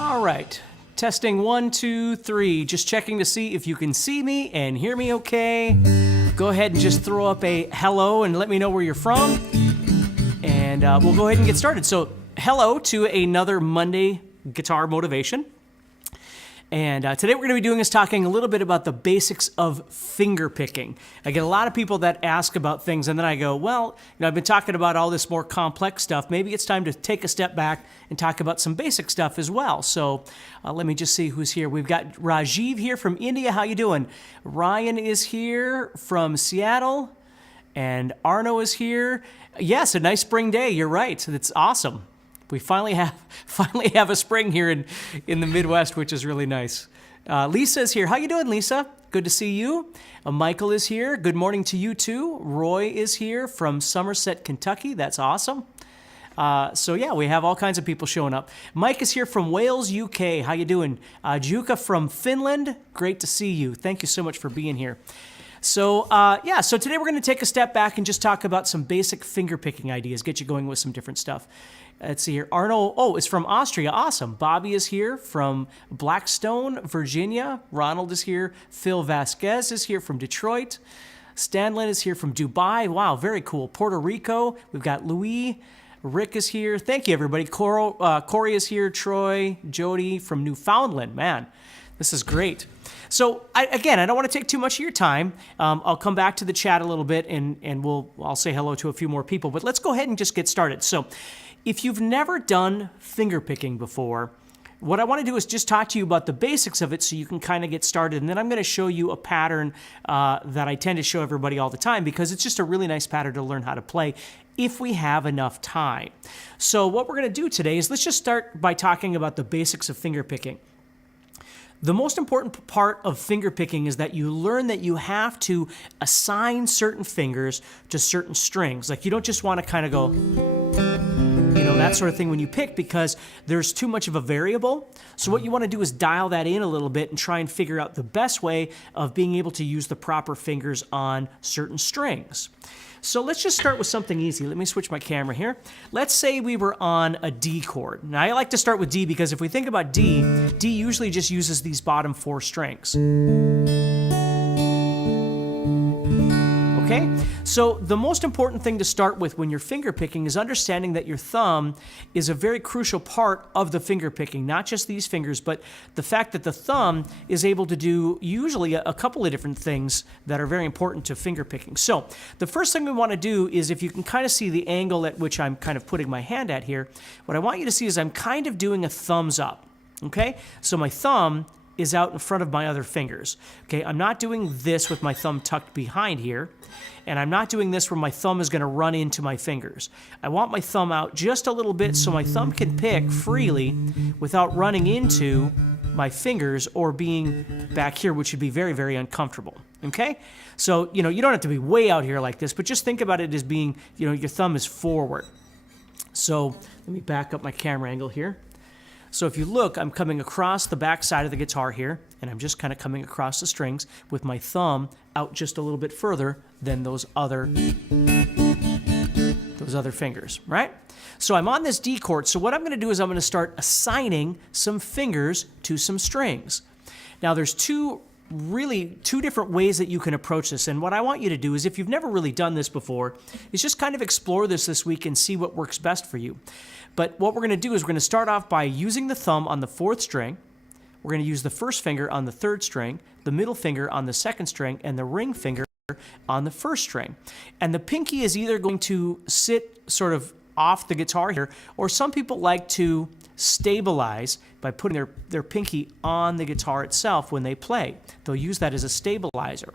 All right. Testing 1, 2, 3. Just checking to see if you can see me and hear me okay. Go ahead and just throw up a hello and let me know where you're from. And we'll go ahead and get started. So hello to another Monday Guitar Motivation. And today we're going to be doing is talking a little bit about the basics of finger picking. I get a lot of people that ask about things and then I go, well, I've been talking about all this more complex stuff. Maybe it's time to take a step back and talk about some basic stuff as well. So let me just see who's here. We've got Rajiv here from India. How you doing? Ryan is here from Seattle and Arno is here. Yes, a nice spring day. You're right. It's awesome. We finally have a spring here in the Midwest, which is really nice. Lisa's here. How you doing, Lisa? Good to see you. Michael is here. Good morning to you too. Roy is here from Somerset, Kentucky. That's awesome. So yeah, we have all kinds of people showing up. Mike is here from Wales, UK. How you doing? Juka from Finland. Great to see you. Thank you so much for being here. So so today we're going to take a step back and just talk about some basic finger picking ideas, get you going with some different stuff. Let's see here. Arnold, is from Austria. Awesome. Bobby is here from Blackstone, Virginia. Ronald is here. Phil Vasquez is here from Detroit. Stanlin is here from Dubai. Wow, very cool. Puerto Rico. We've got Louis. Rick is here. Thank you, everybody. Corey is here. Troy, Jody from Newfoundland. Man, this is great. So I don't want to take too much of your time. I'll come back to the chat a little bit and I'll say hello to a few more people, but let's go ahead and just get started. So if you've never done finger picking before, what I want to do is just talk to you about the basics of it so you can kind of get started. And then I'm going to show you a pattern that I tend to show everybody all the time because it's just a really nice pattern to learn how to play if we have enough time. So what we're going to do today is let's just start by talking about the basics of finger picking. The most important part of finger picking is that you learn that you have to assign certain fingers to certain strings. Like you don't just want to kind of go, that sort of thing when you pick because there's too much of a variable. So what you want to do is dial that in a little bit and try and figure out the best way of being able to use the proper fingers on certain strings. So let's just start with something easy. Let me switch my camera here. Let's say we were on a D chord. Now I like to start with D because if we think about D usually just uses these bottom 4 strings. Okay? So the most important thing to start with when you're finger picking is understanding that your thumb is a very crucial part of the finger picking, not just these fingers, but the fact that the thumb is able to do usually a couple of different things that are very important to finger picking. So the first thing we want to do is if you can kind of see the angle at which I'm kind of putting my hand at here, what I want you to see is I'm kind of doing a thumbs up, okay? So my thumb is out in front of my other fingers, okay? I'm not doing this with my thumb tucked behind here, and I'm not doing this where my thumb is going to run into my fingers. I want my thumb out just a little bit so my thumb can pick freely without running into my fingers or being back here, which would be very, very uncomfortable, okay? So, you don't have to be way out here like this, but just think about it as being, your thumb is forward. So let me back up my camera angle here. So if you look, I'm coming across the back side of the guitar here, and I'm just kind of coming across the strings with my thumb out just a little bit further than those other fingers, right? So I'm on this D chord, so what I'm going to do is I'm going to start assigning some fingers to some strings. Now there's two different ways that you can approach this, and what I want you to do is if you've never really done this before, is just kind of explore this week and see what works best for you. But what we're going to do is we're going to start off by using the thumb on the 4th string. We're going to use the first finger on the 3rd string, the middle finger on the 2nd string, and the ring finger on the 1st string. And the pinky is either going to sit sort of off the guitar here, or some people like to stabilize by putting their pinky on the guitar itself when they play. They'll use that as a stabilizer.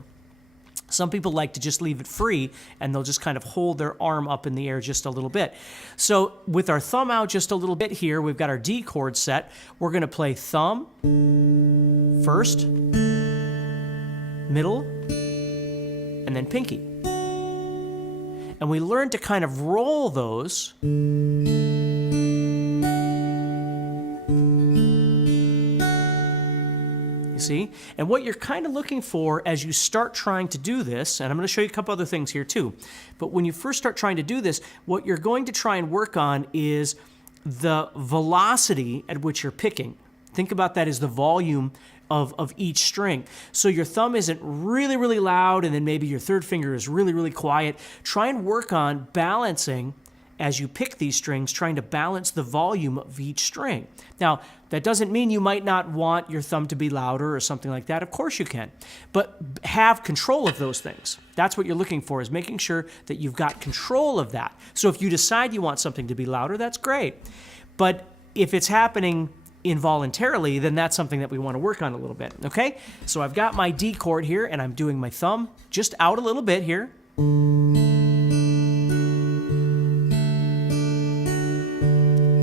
Some people like to just leave it free and they'll just kind of hold their arm up in the air just a little bit. So with our thumb out just a little bit here, we've got our D chord set. We're going to play thumb, first, middle, and then pinky. And we learn to kind of roll those see? And what you're kind of looking for as you start trying to do this, and I'm going to show you a couple other things here too, but when you first start trying to do this, what you're going to try and work on is the velocity at which you're picking. Think about that as the volume of each string. So your thumb isn't really, really loud, and then maybe your third finger is really, really quiet. Try and work on balancing as you pick these strings, trying to balance the volume of each string. Now, that doesn't mean you might not want your thumb to be louder or something like that. Of course you can. But have control of those things. That's what you're looking for, is making sure that you've got control of that. So if you decide you want something to be louder, that's great. But if it's happening involuntarily, then that's something that we want to work on a little bit, okay? So I've got my D chord here, and I'm doing my thumb just out a little bit here.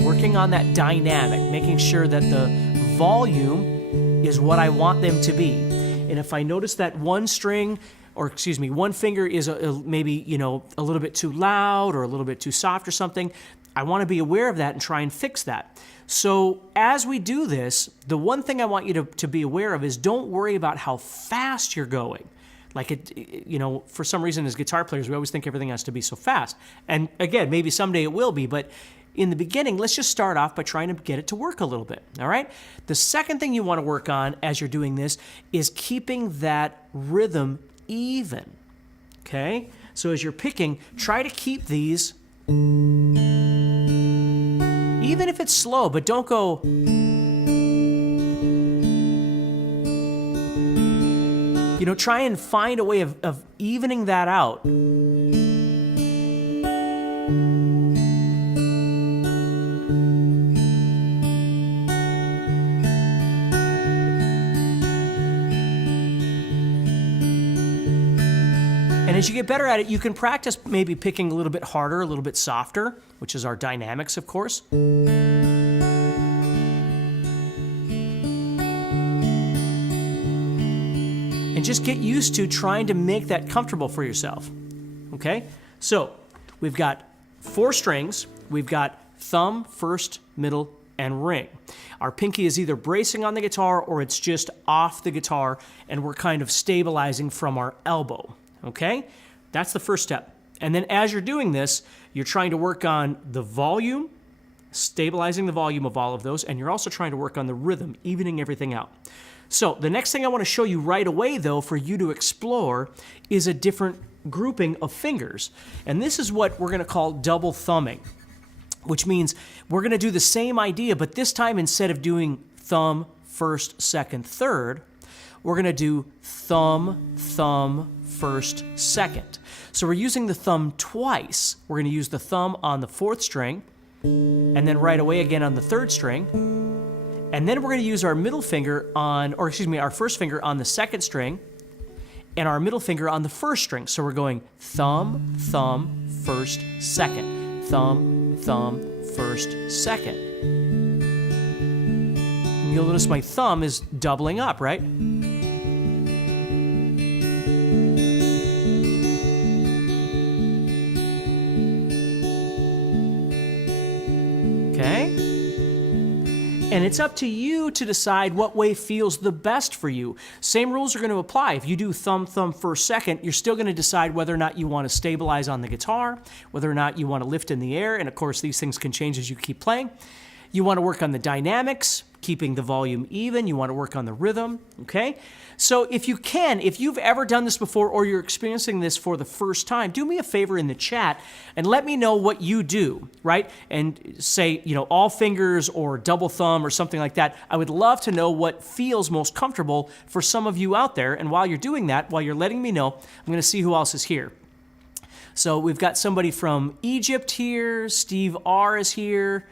Working on that dynamic, making sure that the volume is what I want them to be. And if I notice that one string, or excuse me, one finger is maybe, you know, a little bit too loud or a little bit too soft or something, I want to be aware of that and try and fix that. So as we do this, the one thing I want you to be aware of is don't worry about how fast you're going. Like you know, for some reason as guitar players, we always think everything has to be so fast. And again, maybe someday it will be, but in the beginning, let's just start off by trying to get it to work a little bit, all right? The second thing you want to work on as you're doing this is keeping that rhythm even, okay? So as you're picking, try to keep these, even if it's slow, but don't go, you know, try and find a way of evening that out. And as you get better at it, you can practice maybe picking a little bit harder, a little bit softer, which is our dynamics, of course. And just get used to trying to make that comfortable for yourself, okay? So we've got 4 strings. We've got thumb, first, middle, and ring. Our pinky is either bracing on the guitar or it's just off the guitar, and we're kind of stabilizing from our elbow. Okay? That's the first step. And then as you're doing this, you're trying to work on the volume, stabilizing the volume of all of those, and you're also trying to work on the rhythm, evening everything out. So the next thing I want to show you right away, though, for you to explore is a different grouping of fingers. And this is what we're going to call double thumbing, which means we're going to do the same idea, but this time instead of doing thumb, first, second, third, we're going to do thumb, thumb, first, second. So we're using the thumb twice. We're going to use the thumb on the 4th string, and then right away again on the 3rd string. And then we're going to use our middle finger on, or excuse me, our first finger on the 2nd string, and our middle finger on the 1st string. So we're going thumb, thumb, first, second. Thumb, thumb, first, second. And you'll notice my thumb is doubling up, right? Okay? And it's up to you to decide what way feels the best for you. Same rules are going to apply. If you do thumb, thumb, first, second, you're still going to decide whether or not you want to stabilize on the guitar, whether or not you want to lift in the air, and of course these things can change as you keep playing. You want to work on the dynamics, keeping the volume even. You want to work on the rhythm, okay? So if you can, if you've ever done this before or you're experiencing this for the first time, do me a favor in the chat and let me know what you do, right? And say, you know, all fingers or double thumb or something like that. I would love to know what feels most comfortable for some of you out there. And while you're doing that, while you're letting me know, I'm going to see who else is here. So we've got somebody from Egypt here. Steve R. is here.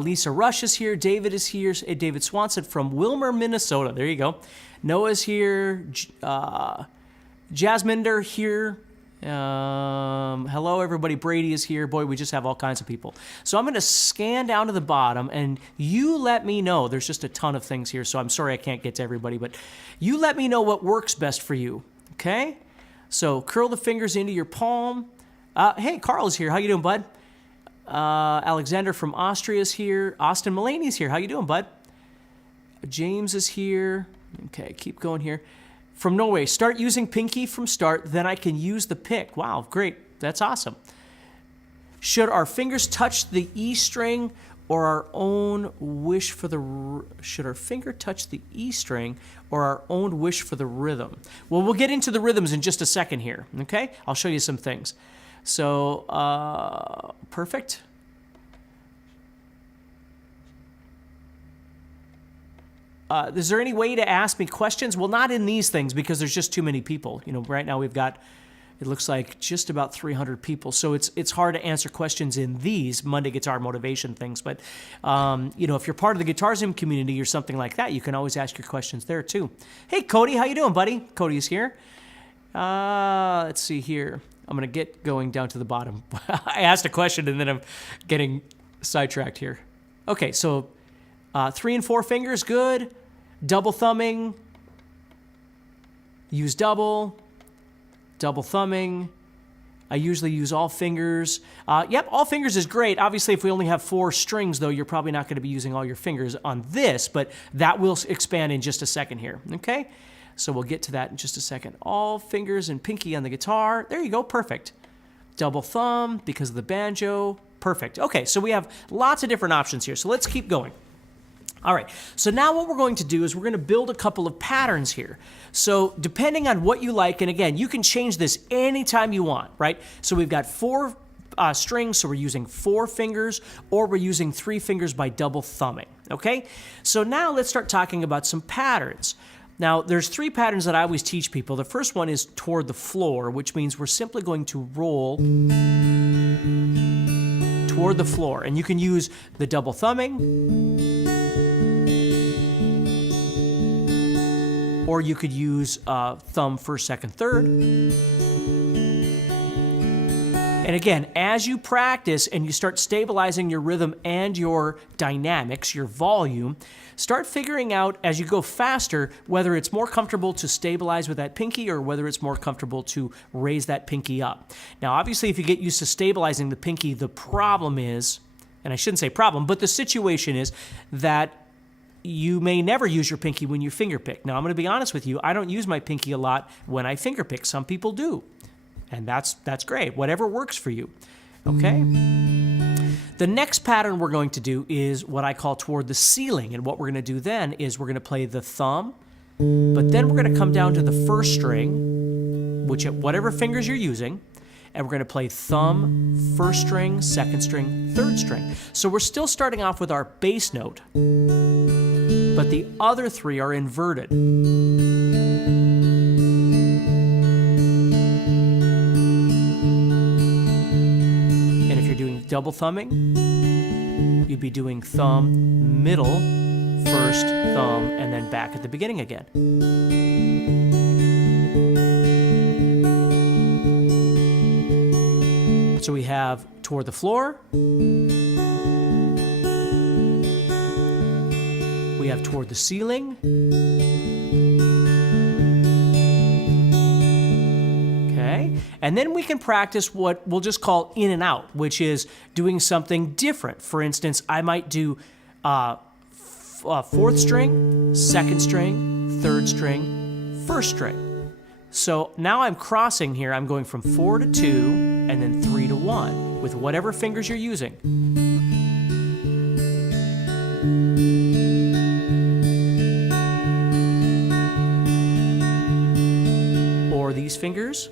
Lisa Rush is here. David is here. David Swanson from Wilmer, Minnesota. There you go. Noah's here. Jasminder here. Hello, everybody. Brady is here. Boy, we just have all kinds of people. So I'm going to scan down to the bottom, and you let me know. There's just a ton of things here, so I'm sorry I can't get to everybody, but you let me know what works best for you, okay? So curl the fingers into your palm. Hey, Carl is here. How you doing, bud? Alexander from Austria is here. Austin Mulaney is here. How you doing, bud? James is here. Okay, keep going here. From Norway, start using pinky from start, then I can use the pick. Wow, great. That's awesome. Should our fingers touch the E string or our own wish for should our finger touch the E string or our own wish for the rhythm? Well, we'll get into the rhythms in just a second here, okay? I'll show you some things. So, perfect. Is there any way to ask me questions? Well, not in these things because there's just too many people. You know, right now we've got, it looks like just about 300 people. So it's hard to answer questions in these Monday Guitar Motivation things. But, you know, if you're part of the GuitarZoom community or something like that, you can always ask your questions there too. Hey, Cody, how you doing, buddy? Cody's here. Let's see here. I'm going to get going down to the bottom. I asked a question and then I'm getting sidetracked here. Okay, so 3 and 4 fingers, good. Double thumbing, use double thumbing. I usually use all fingers. Yep, all fingers is great. Obviously, if we only have 4 strings, though, you're probably not going to be using all your fingers on this, but that will expand in just a second here, okay? So we'll get to that in just a second. All fingers and pinky on the guitar. There you go, perfect. Double thumb because of the banjo, perfect. Okay, so we have lots of different options here, so let's keep going. All right, so now what we're going to do is we're going to build a couple of patterns here. So depending on what you like, and again, you can change this anytime you want, right? So we've got 4 strings, so we're using 4 fingers, or we're using 3 fingers by double thumbing, okay? So now let's start talking about some patterns. Now, there's 3 patterns that I always teach people. The first one is toward the floor, which means we're simply going to roll toward the floor. And you can use the double thumbing, or you could use thumb first, second, third. And again, as you practice and you start stabilizing your rhythm and your dynamics, your volume, start figuring out as you go faster whether it's more comfortable to stabilize with that pinky or whether it's more comfortable to raise that pinky up. Now, obviously, if you get used to stabilizing the pinky, the problem is, and I shouldn't say problem, but the situation is that you may never use your pinky when you finger pick. Now, I'm going to be honest with you, I don't use my pinky a lot when I finger pick. Some people do. And that's great. Whatever works for you. Okay? The next pattern we're going to do is what I call toward the ceiling. And what we're going to do then is we're going to play the thumb, but then we're going to come down to the first string, which whatever fingers you're using, and we're going to play thumb, first string, second string, third string. So we're still starting off with our bass note, but the other 3 are inverted. Double thumbing, you'd be doing thumb, middle, first, thumb, and then back at the beginning again. So we have toward the floor, we have toward the ceiling, and then we can practice what we'll just call in and out, which is doing something different. For instance, I might do 4th string, 2nd string, 3rd string, 1st string. So now I'm crossing here. I'm going from 4 to 2 and then 3 to 1 with whatever fingers you're using. Or these fingers.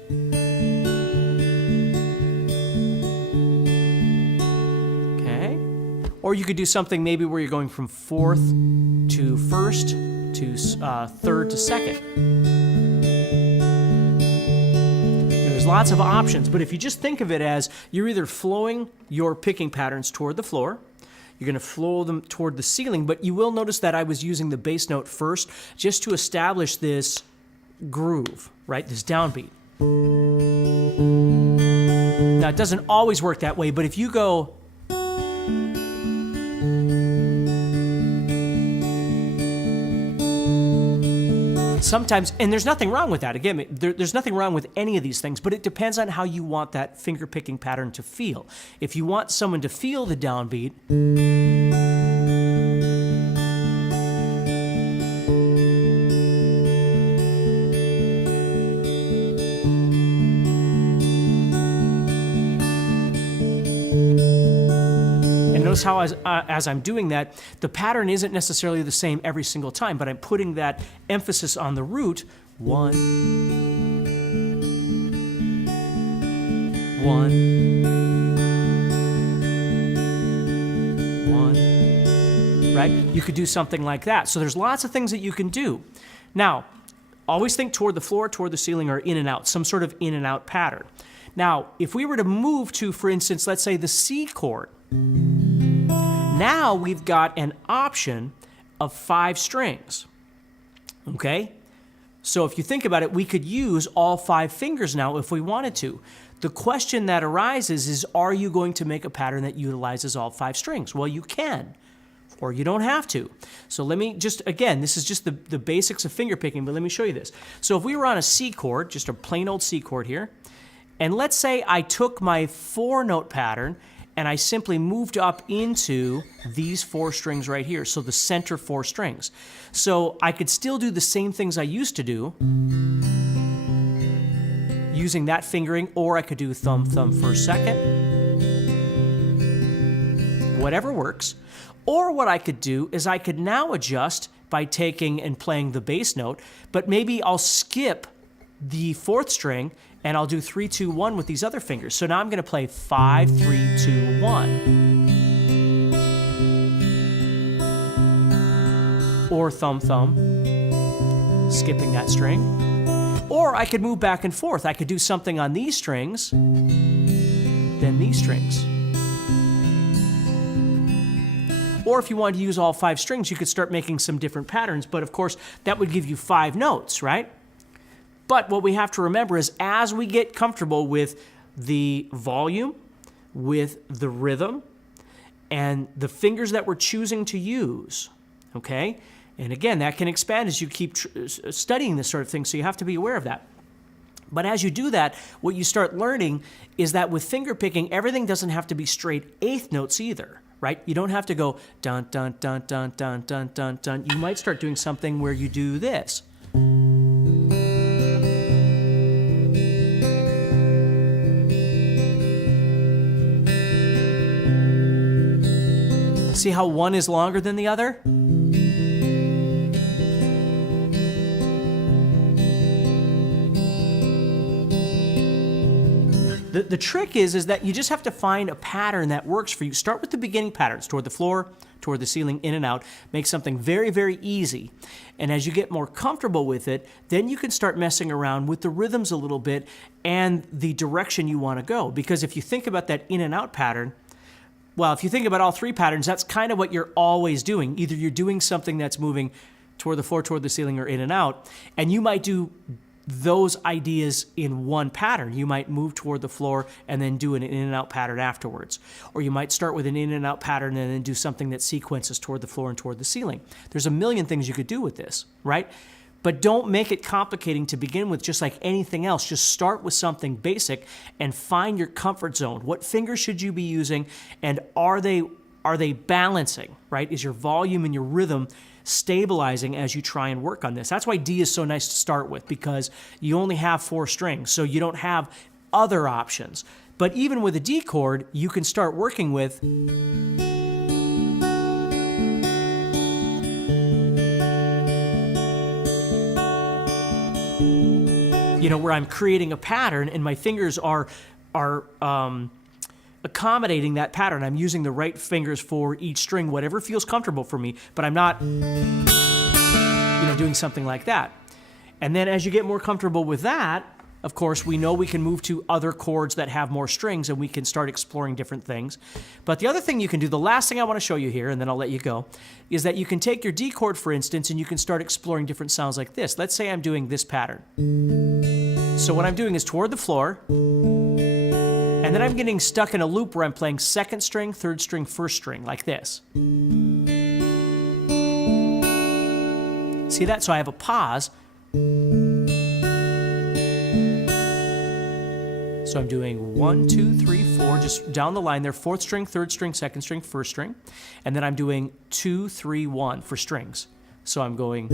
Or you could do something maybe where you're going from 4th to 1st to 3rd to 2nd. There's lots of options, but if you just think of it as you're either flowing your picking patterns toward the floor, you're going to flow them toward the ceiling, but you will notice that I was using the bass note first just to establish this groove, right? This downbeat. Now, it doesn't always work that way, but if you go sometimes, and there's nothing wrong with that. Again, there's nothing wrong with any of these things, but it depends on how you want that finger picking pattern to feel. If you want someone to feel the downbeat, notice how as I'm doing that, the pattern isn't necessarily the same every single time, but I'm putting that emphasis on the root. 1, 1, 1, right? You could do something like that. So there's lots of things that you can do. Now, always think toward the floor, toward the ceiling, or in and out, some sort of in and out pattern. Now, if we were to move to, for instance, let's say the C chord, now we've got an option of 5 strings, okay? So if you think about it, we could use all 5 fingers now if we wanted to. The question that arises is, are you going to make a pattern that utilizes all 5 strings? Well, you can, or you don't have to. So let me just, again, this is just the basics of finger picking, but let me show you this. So if we were on a C chord, just a plain old C chord here, and let's say I took my 4-note pattern and I simply moved up into these 4 strings right here, so the center 4 strings. So I could still do the same things I used to do using that fingering, or I could do thumb, thumb, first, second. Whatever works. Or what I could do is I could now adjust by taking and playing the bass note, but maybe I'll skip the 4th string and I'll do 3, 2, 1 with these other fingers. So now I'm going to play 5, 3, 2, 1. Or thumb, thumb, skipping that string. Or I could move back and forth. I could do something on these strings, then these strings. Or if you wanted to use all 5 strings, you could start making some different patterns, but of course, that would give you 5 notes, right? But what we have to remember is as we get comfortable with the volume, with the rhythm, and the fingers that we're choosing to use, okay? And again, that can expand as you keep studying this sort of thing, so you have to be aware of that. But as you do that, what you start learning is that with finger picking, everything doesn't have to be straight 8th notes either, right? You don't have to go dun, dun, dun, dun, dun, dun, dun, dun. You might start doing something where you do this. See how one is longer than the other? The trick is that you just have to find a pattern that works for you. Start with the beginning patterns, toward the floor, toward the ceiling, in and out. Make something very, very easy. And as you get more comfortable with it, then you can start messing around with the rhythms a little bit and the direction you want to go. Because if you think about that in and out pattern, well, if you think about all 3 patterns, that's kind of what you're always doing. Either you're doing something that's moving toward the floor, toward the ceiling, or in and out, and you might do those ideas in one pattern. You might move toward the floor and then do an in and out pattern afterwards. Or you might start with an in and out pattern and then do something that sequences toward the floor and toward the ceiling. There's a million things you could do with this, right? But don't make it complicating to begin with, just like anything else. Just start with something basic and find your comfort zone. What fingers should you be using, and are they balancing, right? Is your volume and your rhythm stabilizing as you try and work on this? That's why D is so nice to start with, because you only have 4 strings, so you don't have other options. But even with a D chord, you can start working with where I'm creating a pattern and my fingers are accommodating that pattern. I'm using the right fingers for each string, whatever feels comfortable for me, but I'm not, doing something like that. And then as you get more comfortable with that, of course, we know we can move to other chords that have more strings and we can start exploring different things. But the other thing you can do, the last thing I want to show you here, and then I'll let you go, is that you can take your D chord, for instance, and you can start exploring different sounds like this. Let's say I'm doing this pattern. So what I'm doing is toward the floor, and then I'm getting stuck in a loop where I'm playing 2nd string, 3rd string, 1st string, like this. See that? So I have a pause. So I'm doing 1, 2, 3, 4, just down the line there, 4th string, 3rd string, 2nd string, 1st string. And then I'm doing 2, 3, 1 for strings. So I'm going.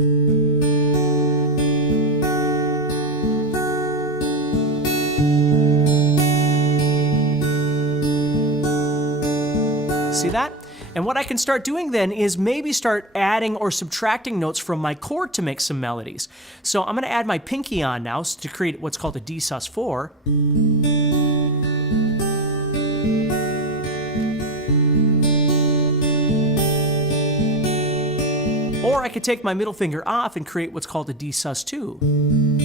See that? And what I can start doing then is maybe start adding or subtracting notes from my chord to make some melodies. So I'm going to add my pinky on now to create what's called a D sus4. Or I could take my middle finger off and create what's called a D sus2.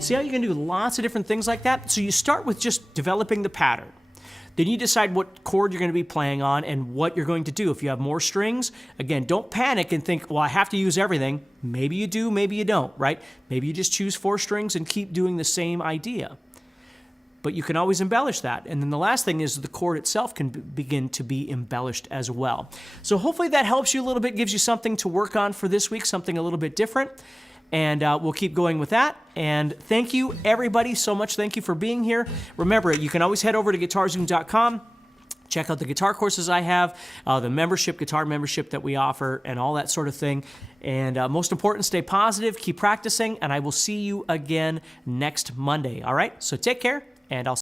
See how you can do lots of different things like that? So you start with just developing the pattern. Then you decide what chord you're going to be playing on and what you're going to do. If you have more strings, again, don't panic and think, well, I have to use everything. Maybe you do, maybe you don't, right? Maybe you just choose 4 strings and keep doing the same idea. But you can always embellish that. And then the last thing is the chord itself can begin to be embellished as well. So hopefully that helps you a little bit, gives you something to work on for this week, something a little bit different. And we'll keep going with that. And thank you, everybody, so much. Thank you for being here. Remember, you can always head over to guitarzoom.com. Check out the guitar courses I have, the membership, guitar membership that we offer, and all that sort of thing. And most important, stay positive, keep practicing, and I will see you again next Monday. All right? So take care, and I'll